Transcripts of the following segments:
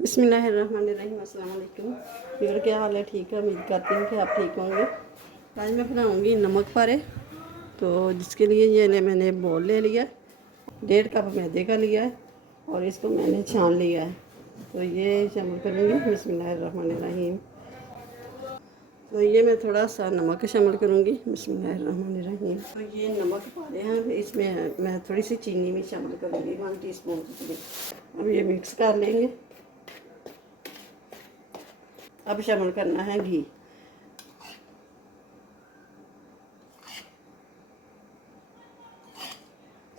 बिस्मिल्लाहिर्रहमानिर्रहीम। अस्सलाम वालेकुम। मेरा क्या हाल है? ठीक है, उम्मीद करती हूँ कि आप ठीक होंगे। आज मैं बनाऊँगी नमक पारे। तो जिसके लिए ये मैंने बोल ले लिया, 1.5 कप मैदे का लिया है और इसको मैंने छान लिया है। तो ये शामिल करूँगी। बिस्मिल्लाहिर्रहमानिर्रहीम। तो ये मैं थोड़ा सा नमक शामिल करूँगी। बिस्मिल्लाहिर्रहमानिर्रहीम। तो ये नमक पारे हैं, इसमें मैं थोड़ी सी चीनी भी शामिल करूँगी, 1 टीस्पून जितनी। अब ये मिक्स कर लेंगे। अब शामिल करना है घी।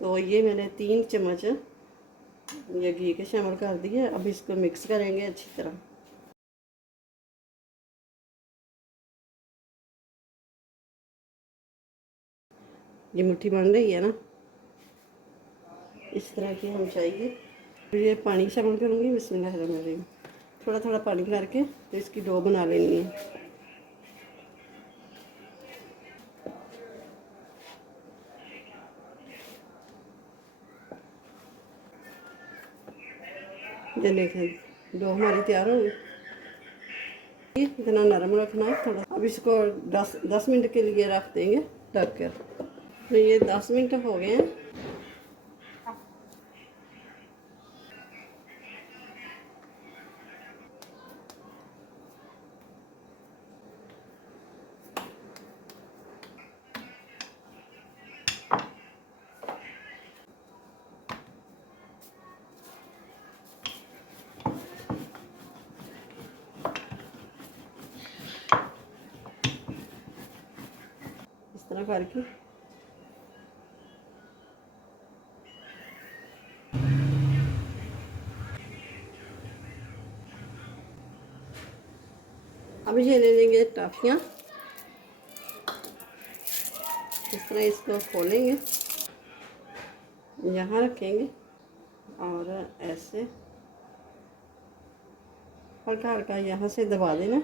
तो ये मैंने 3 चम्मच ये घी के शामिल कर दिए। अब इसको मिक्स करेंगे अच्छी तरह। ये मुट्ठी बन रही है ना, इस तरह की हम चाहिए। फिर ये पानी शामिल करूँगी। बिस्मिल्लाहिर्रहमानिर्रहीम। थोड़ा थोड़ा पानी करके तो इसकी डो बना लेनी है। ये देखें, डो हमारी तैयार हो गई। इतना नरम रखना है थोड़ा। अब इसको 10 मिनट के लिए रख देंगे ढक कर। तो ये 10 मिनट हो गए हैं। इस तरह करके अब ये ले लेंगे टाफियाँ। इस तरह इसको खोलेंगे, यहाँ रखेंगे और ऐसे हल्का हल्का यहाँ से दबा देना।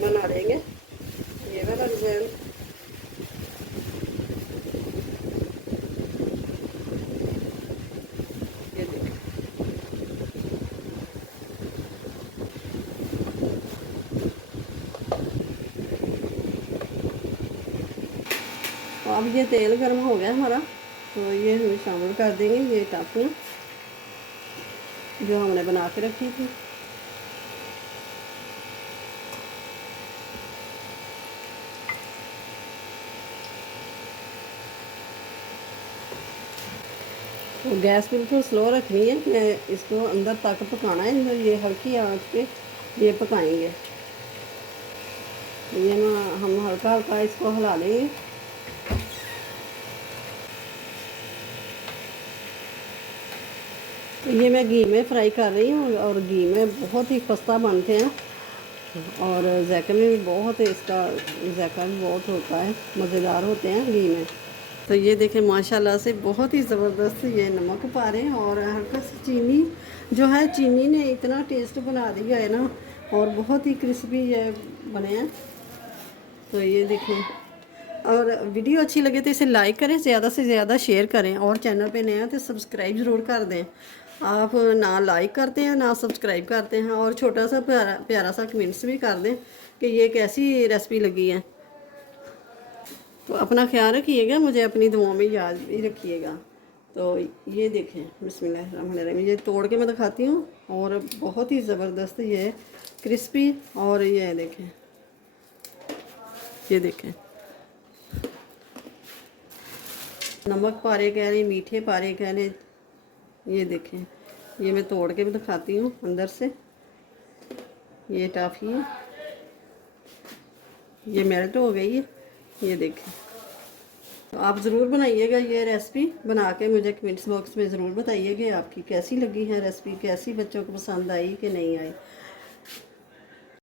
बना लेंगे ये वाला डिज़ाइन। ये देखिए, तो अब ये तेल गर्म हो गया हमारा। तो ये हम शामिल कर देंगे ये टाफियाँ जो हमने बना के रखी थी। तो गैस बिल्कुल स्लो रखनी है। इसको अंदर तक पकाना है। ये हल्की आंच पे ये पकाएंगे। ये ना हम हल्का हल्का इसको हिला लेंगे। तो ये मैं घी में फ्राई कर रही हूँ और घी में बहुत ही खस्ता बनते हैं और ज़ायके में भी बहुत इसका ज़ायका भी बहुत होता है, मज़ेदार होते हैं घी में। तो ये देखें, माशाल्लाह से बहुत ही ज़बरदस्त ये नमक पा रहे हैं और हल्का सी चीनी जो है, चीनी ने इतना टेस्ट बना दिया है ना, और बहुत ही क्रिस्पी ये बने हैं। तो ये देखें, और वीडियो अच्छी लगे तो इसे लाइक करें, ज़्यादा से ज़्यादा शेयर करें, और चैनल पे नए हैं तो सब्सक्राइब ज़रूर कर दें। आप ना लाइक करते हैं ना सब्सक्राइब करते हैं, और छोटा सा प्यारा प्यारा सा कमेंट्स भी कर दें कि ये कैसी रेसिपी लगी है। तो अपना ख्याल रखिएगा, मुझे अपनी दुआओं में याद भी रखिएगा। तो ये देखें, बिस्मिल्लाहिर्रहमानिर्रहीम। ये तोड़ के मैं दिखाती हूँ, और बहुत ही ज़बरदस्त ये क्रिस्पी। और ये देखें, ये देखें, नमक पारे कह रही, मीठे पारे कह रहे। ये देखें, ये मैं तोड़ के भी दिखाती हूँ अंदर से। ये टॉफ़ी है, ये मेल्ट हो गई है। ये देखें। तो आप ज़रूर बनाइएगा ये रेसिपी, बना के मुझे कमेंट्स बॉक्स में ज़रूर बताइएगा आपकी कैसी लगी है रेसिपी, कैसी बच्चों को पसंद आई कि नहीं आई।